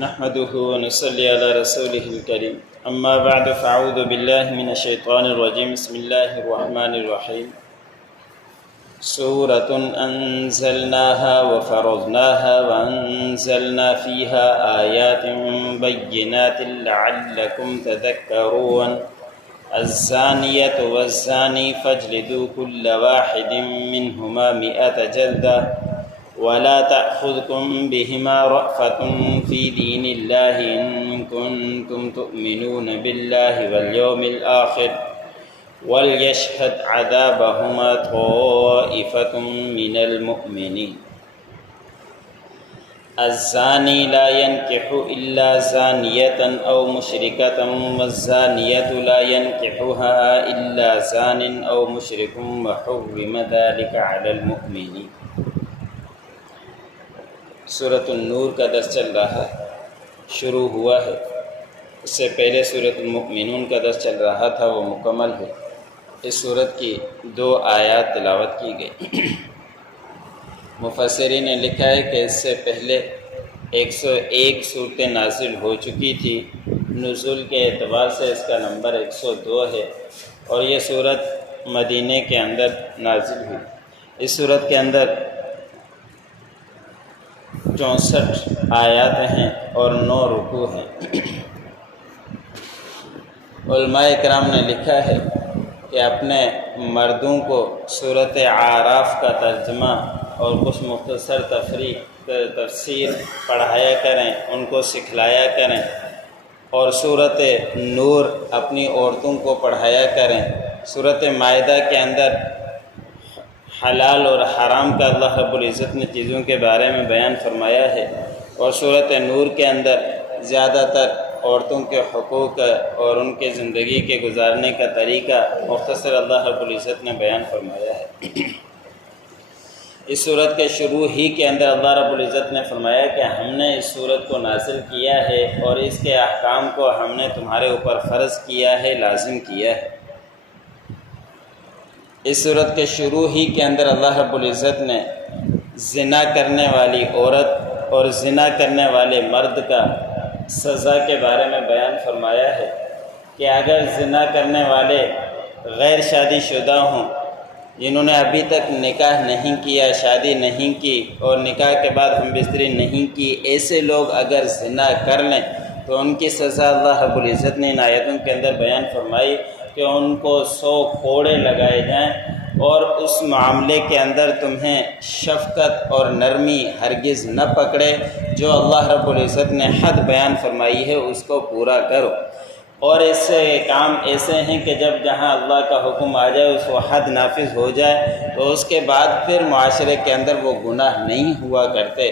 نحمده ونصلي على رسوله الكريم اما بعد فاعوذ بالله من الشيطان الرجيم بسم الله الرحمن الرحيم سورة أنزلناها وفرضناها وأنزلنا فيها آيات بينات لعلكم تذكرون الزانية والزاني فاجلدوا كل واحد منهما 100 جلدة ولا تأخذكم بهما رأفة في دين الله إن كنتم تؤمنون بالله واليوم الآخر وليشهد عذابهما طائفة من المؤمنين الزاني لا ينكح إلا زانية أو مشركة والزانية لا ينكحها إلا زان أو مشرك وحرم ذلك على المؤمنين۔ سورۃ النور کا درس چل رہا ہے، شروع ہوا ہے۔ اس سے پہلے سورۃ المؤمنون کا درس چل رہا تھا، وہ مکمل ہے۔ اس سورت کی 2 آیات تلاوت کی گئی۔ مفسرین نے لکھا ہے کہ اس سے پہلے 101 صورتیں نازل ہو چکی تھی، نزول کے اعتبار سے اس کا نمبر 102 ہے، اور یہ صورت مدینے کے اندر نازل ہوئی۔ اس صورت کے اندر 64 آیات ہیں اور 9 رکوع ہیں۔ علماء کرام نے لکھا ہے کہ اپنے مردوں کو سورۃ اعراف کا ترجمہ اور کچھ مختصر تفسیر پڑھایا کریں، ان کو سکھلایا کریں، اور سورۃ نور اپنی عورتوں کو پڑھایا کریں۔ سورۃ مائدہ کے اندر حلال اور حرام کا اللہ رب العزت نے چیزوں کے بارے میں بیان فرمایا ہے، اور سورۃ نور کے اندر زیادہ تر عورتوں کے حقوق اور ان کے زندگی کے گزارنے کا طریقہ مختصر اللہ رب العزت نے بیان فرمایا ہے۔ اس صورت کے شروع ہی کے اندر اللہ رب العزت نے فرمایا کہ ہم نے اس صورت کو نازل کیا ہے اور اس کے احکام کو ہم نے تمہارے اوپر فرض کیا ہے، لازم کیا ہے۔ اس صورت کے شروع ہی کے اندر اللہ رب العزت نے زنا کرنے والی عورت اور زنا کرنے والے مرد کا سزا کے بارے میں بیان فرمایا ہے کہ اگر زنا کرنے والے غیر شادی شدہ ہوں، جنہوں نے ابھی تک نکاح نہیں کیا، شادی نہیں کی اور نکاح کے بعد ہم بستری نہیں کی، ایسے لوگ اگر زنا کر لیں تو ان کی سزا اللہ رب العزت نے ان آیتوں کے اندر بیان فرمائی کہ ان کو 100 کوڑے لگائے جائیں، اور اس معاملے کے اندر تمہیں شفقت اور نرمی ہرگز نہ پکڑے، جو اللہ رب العزت نے حد بیان فرمائی ہے اس کو پورا کرو۔ اور اس کام ایسے ہیں کہ جب جہاں اللہ کا حکم آ جائے اس وہ حد نافذ ہو جائے تو اس کے بعد پھر معاشرے کے اندر وہ گناہ نہیں ہوا کرتے۔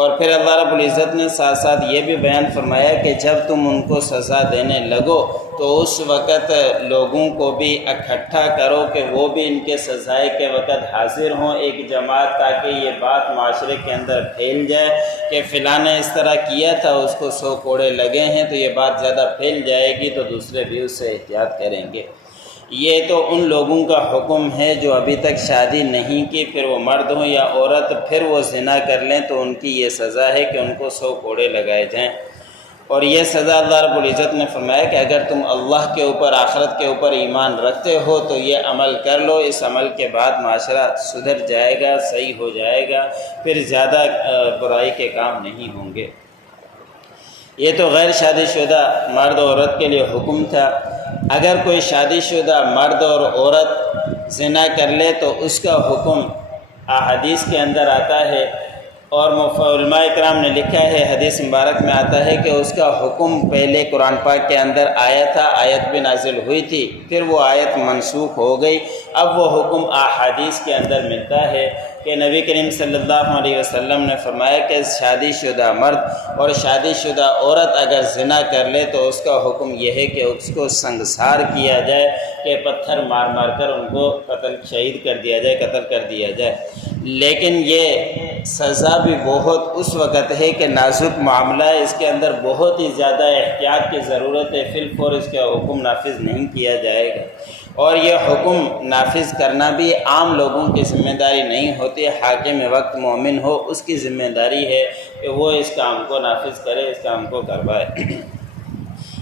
اور پھر اللہ رب العزت نے ساتھ ساتھ یہ بھی بیان فرمایا کہ جب تم ان کو سزا دینے لگو تو اس وقت لوگوں کو بھی اکٹھا کرو کہ وہ بھی ان کے سزائے کے وقت حاضر ہوں، ایک جماعت، تاکہ یہ بات معاشرے کے اندر پھیل جائے کہ فلاں نے اس طرح کیا تھا، اس کو 100 کوڑے لگے ہیں، تو یہ بات زیادہ پھیل جائے گی تو دوسرے بھی اس سے احتیاط کریں گے۔ یہ تو ان لوگوں کا حکم ہے جو ابھی تک شادی نہیں کی، پھر وہ مرد ہوں یا عورت، پھر وہ زنا کر لیں تو ان کی یہ سزا ہے کہ ان کو 100 کوڑے لگائے جائیں۔ اور یہ سزا اللہ رب العزت نے فرمایا کہ اگر تم اللہ کے اوپر، آخرت کے اوپر ایمان رکھتے ہو تو یہ عمل کر لو، اس عمل کے بعد معاشرہ سدھر جائے گا، صحیح ہو جائے گا، پھر زیادہ برائی کے کام نہیں ہوں گے۔ یہ تو غیر شادی شدہ مرد و عورت کے لیے حکم تھا۔ اگر کوئی شادی شدہ مرد اور عورت زنا کر لے تو اس کا حکم احادیث کے اندر آتا ہے، اور علماء کرام نے لکھا ہے، حدیث مبارک میں آتا ہے کہ اس کا حکم پہلے قرآن پاک کے اندر آیا تھا، آیت بھی نازل ہوئی تھی، پھر وہ آیت منسوخ ہو گئی، اب وہ حکم احادیث کے اندر ملتا ہے کہ نبی کریم صلی اللہ علیہ وسلم نے فرمایا کہ شادی شدہ مرد اور شادی شدہ عورت اگر زنا کر لے تو اس کا حکم یہ ہے کہ اس کو سنگسار کیا جائے، کہ پتھر مار مار کر ان کو شہید کر دیا جائے، قتل کر دیا جائے۔ لیکن یہ سزا بھی بہت اس وقت ہے کہ نازک معاملہ ہے، اس کے اندر بہت ہی زیادہ احتیاط کی ضرورت ہے، فی الفور اس کا حکم نافذ نہیں کیا جائے گا۔ اور یہ حکم نافذ کرنا بھی عام لوگوں کی ذمہ داری نہیں ہوتی، حاکم وقت مومن ہو اس کی ذمہ داری ہے کہ وہ اس کام کو نافذ کرے، اس کام کو کروائے۔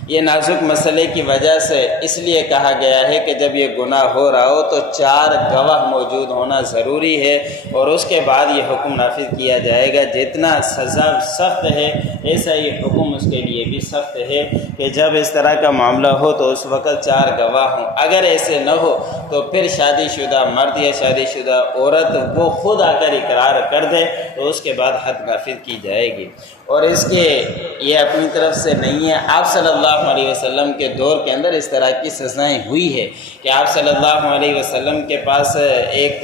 یہ نازک مسئلے کی وجہ سے اس لیے کہا گیا ہے کہ جب یہ گناہ ہو رہا ہو تو 4 گواہ موجود ہونا ضروری ہے، اور اس کے بعد یہ حکم نافذ کیا جائے گا۔ جتنا سزا سخت ہے ایسا ہی حکم اس کے لیے بھی سخت ہے کہ جب اس طرح کا معاملہ ہو تو اس وقت 4 گواہ ہوں۔ اگر ایسے نہ ہو تو پھر شادی شدہ مرد یا شادی شدہ عورت وہ خود آ کر اقرار کر دے تو اس کے بعد حد نافذ کی جائے گی۔ اور اس کے یہ اپنی طرف سے نہیں ہے، آپ صلی اللہ علیہ وسلم کے دور کے اندر اس طرح کی سزائیں ہوئی ہے کہ آپ صلی اللہ علیہ وسلم کے پاس ایک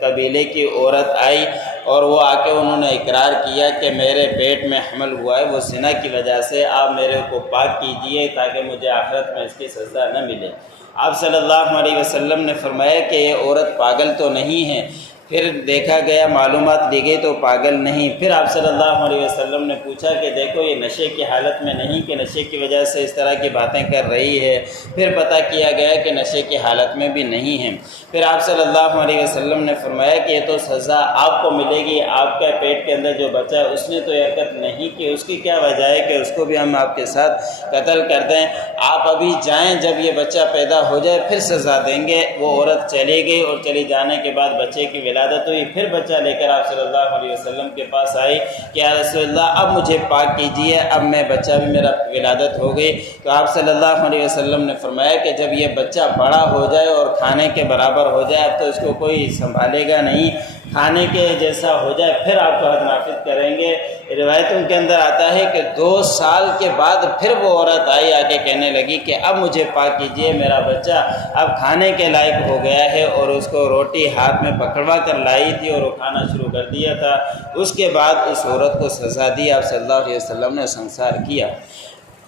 قبیلے کی عورت آئی اور وہ آ کے انہوں نے اقرار کیا کہ میرے پیٹ میں حمل ہوا ہے، وہ زنا کی وجہ سے، آپ میرے کو پاک کیجئے تاکہ مجھے آخرت میں اس کی سزا نہ ملے۔ آپ صلی اللہ علیہ وسلم نے فرمایا کہ یہ عورت پاگل تو نہیں ہے۔ پھر دیکھا گیا، معلومات دی گئی تو پاگل نہیں۔ پھر آپ صلی اللہ علیہ وسلم نے پوچھا کہ دیکھو یہ نشے کی حالت میں نہیں کہ نشے کی وجہ سے اس طرح کی باتیں کر رہی ہے، پھر پتہ کیا گیا کہ نشے کی حالت میں بھی نہیں ہے۔ پھر آپ صلی اللہ علیہ وسلم نے فرمایا کہ یہ تو سزا آپ کو ملے گی، آپ کا پیٹ کے اندر جو بچہ ہے اس نے تو یہ حرکت نہیں کی، اس کی کیا وجہ ہے کہ اس کو بھی ہم آپ کے ساتھ قتل کر دیں؟ آپ ابھی جائیں، جب یہ بچہ پیدا ہو جائے پھر سزا دیں گے۔ وہ عورت چلی گئی اور چلی جانے کے بعد بچے کی ولادت ہوئی، پھر بچہ لے کر آپ صلی اللہ علیہ وسلم کے پاس آئی کہ یا رسول اللہ اب مجھے پاک کیجئے، اب میں بچہ بھی میرا ولادت ہو گئی۔ تو آپ صلی اللہ علیہ وسلم نے فرمایا کہ جب یہ بچہ بڑا ہو جائے اور کھانے کے برابر ہو جائے، اب تو اس کو کوئی سنبھالے گا نہیں، کھانے کے جیسا ہو جائے پھر آپ کو حد نافذ کریں گے۔ روایتوں کے اندر آتا ہے کہ 2 سال کے بعد پھر وہ عورت آئی، آ کے کہنے لگی کہ اب مجھے پاک کیجئے، میرا بچہ اب کھانے کے لائق ہو گیا ہے، اور اس کو روٹی ہاتھ میں پکڑوا کر لائی تھی اور وہ کھانا شروع کر دیا تھا۔ اس کے بعد اس عورت کو سزا دی، آپ صلی اللہ علیہ وسلم نے سنسار کیا۔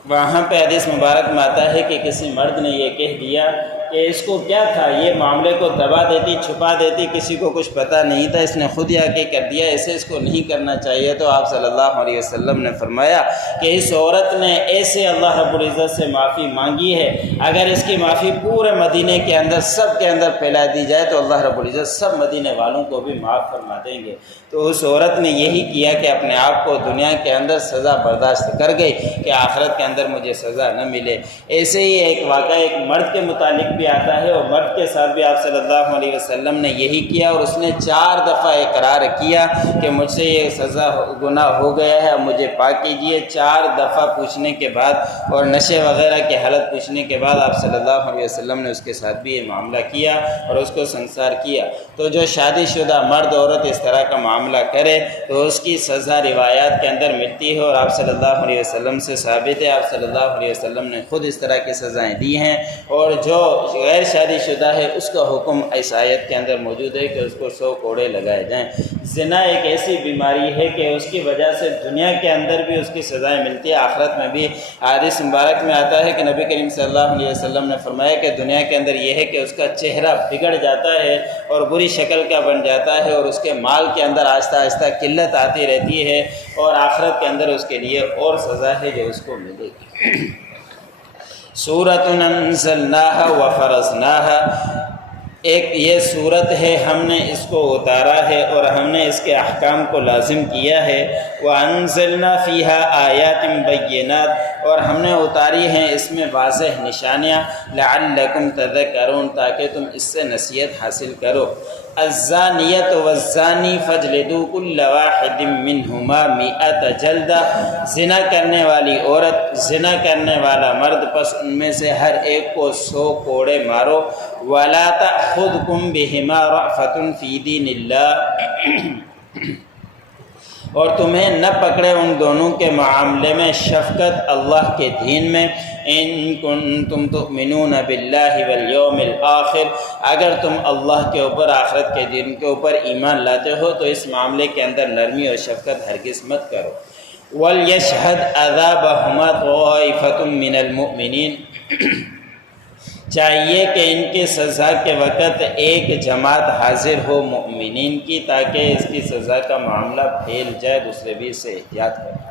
وہاں پہ حدیث مبارک میں آتا ہے کہ کسی مرد نے یہ کہہ دیا کہ اس کو کیا تھا، یہ معاملے کو دبا دیتی، چھپا دیتی، کسی کو کچھ پتہ نہیں تھا، اس نے خود ہی آ کے کر دیا، ایسے اس کو نہیں کرنا چاہیے۔ تو آپ صلی اللہ علیہ وسلم نے فرمایا کہ اس عورت نے ایسے اللہ رب العزت سے معافی مانگی ہے، اگر اس کی معافی پورے مدینے کے اندر سب کے اندر پھیلا دی جائے تو اللہ رب العزت سب مدینے والوں کو بھی معاف فرما دیں گے۔ تو اس عورت نے یہی کیا کہ اپنے آپ کو دنیا کے اندر سزا برداشت کر گئی کہ آخرت کے اندر مجھے سزا نہ ملے۔ ایسے ہی ایک واقعہ ایک مرد کے متعلق بھی آتا ہے، اور مرد کے ساتھ بھی آپ صلی اللہ علیہ وسلم نے یہی کیا، اور اس نے 4 دفعہ اقرار کیا کہ مجھ سے یہ سزا گناہ ہو گیا ہے، اب مجھے پاک کیجئے۔ 4 دفعہ پوچھنے کے بعد اور نشے وغیرہ کی حالت پوچھنے کے بعد آپ صلی اللہ علیہ وسلم نے اس کے ساتھ بھی یہ معاملہ کیا اور اس کو سنسار کیا۔ تو جو شادی شدہ مرد عورت اس طرح کا معاملہ کرے تو اس کی سزا روایات کے اندر ملتی ہے، اور آپ صلی اللہ علیہ وسلم سے ثابت ہے، آپ صلی اللہ علیہ وسلم نے خود اس طرح کی سزائیں دی ہیں۔ اور جو غیر شادی شدہ ہے اس کا حکم اس آیت کے اندر موجود ہے کہ اس کو 100 کوڑے لگائے جائیں۔ زنا ایک ایسی بیماری ہے کہ اس کی وجہ سے دنیا کے اندر بھی اس کی سزائیں ملتی ہے، آخرت میں بھی۔ حدیث مبارک میں آتا ہے کہ نبی کریم صلی اللہ علیہ وسلم نے فرمایا کہ دنیا کے اندر یہ ہے کہ اس کا چہرہ بگڑ جاتا ہے اور بری شکل کا بن جاتا ہے، اور اس کے مال کے اندر آہستہ آہستہ قلت آتی رہتی ہے، اور آخرت کے اندر اس کے لیے اور سزا ہے جو اس کو ملے گی۔ سورۃ انزلناہا وفرضناہا، ایک یہ صورت ہے، ہم نے اس کو اتارا ہے اور ہم نے اس کے احکام کو لازم کیا ہے۔ وَأَنزَلْنَا فِيهَا آيَاتٍ بَيِّنَاتٍ، اور ہم نے اتاری ہیں اس میں واضح نشانیاں، لَعَلَّكُمْ تَذَكَّرُونَ، تاکہ تم اس سے نصیحت حاصل کرو۔ الزانیۃ والزانی فاجلدوا کل واحد منہما 100 جلدہ، زنا کرنے والی عورت، زنا کرنے والا مرد، پس ان میں سے ہر ایک کو 100 کوڑے مارو۔ ولا تأخذکم بہما رأفۃ فی دین اللہ، اور تمہیں نہ پکڑے ان دونوں کے معاملے میں شفقت اللہ کے دین میں۔ ان کنتم تؤمنون باللہ والیوم الآخر، اگر تم اللہ کے اوپر، آخرت کے دن کے اوپر ایمان لاتے ہو تو اس معاملے کے اندر نرمی اور شفقت ہرگز مت کرو۔ وَلْيَشْهَدْ عَذَابَهُمَا طَائِفَةٌ مِّنَ الْمُؤْمِنِينَ، چاہیے کہ ان کی سزا کے وقت ایک جماعت حاضر ہو مؤمنین کی، تاکہ اس کی سزا کا معاملہ پھیل جائے، دوسرے بھی اس سے احتیاط کریں۔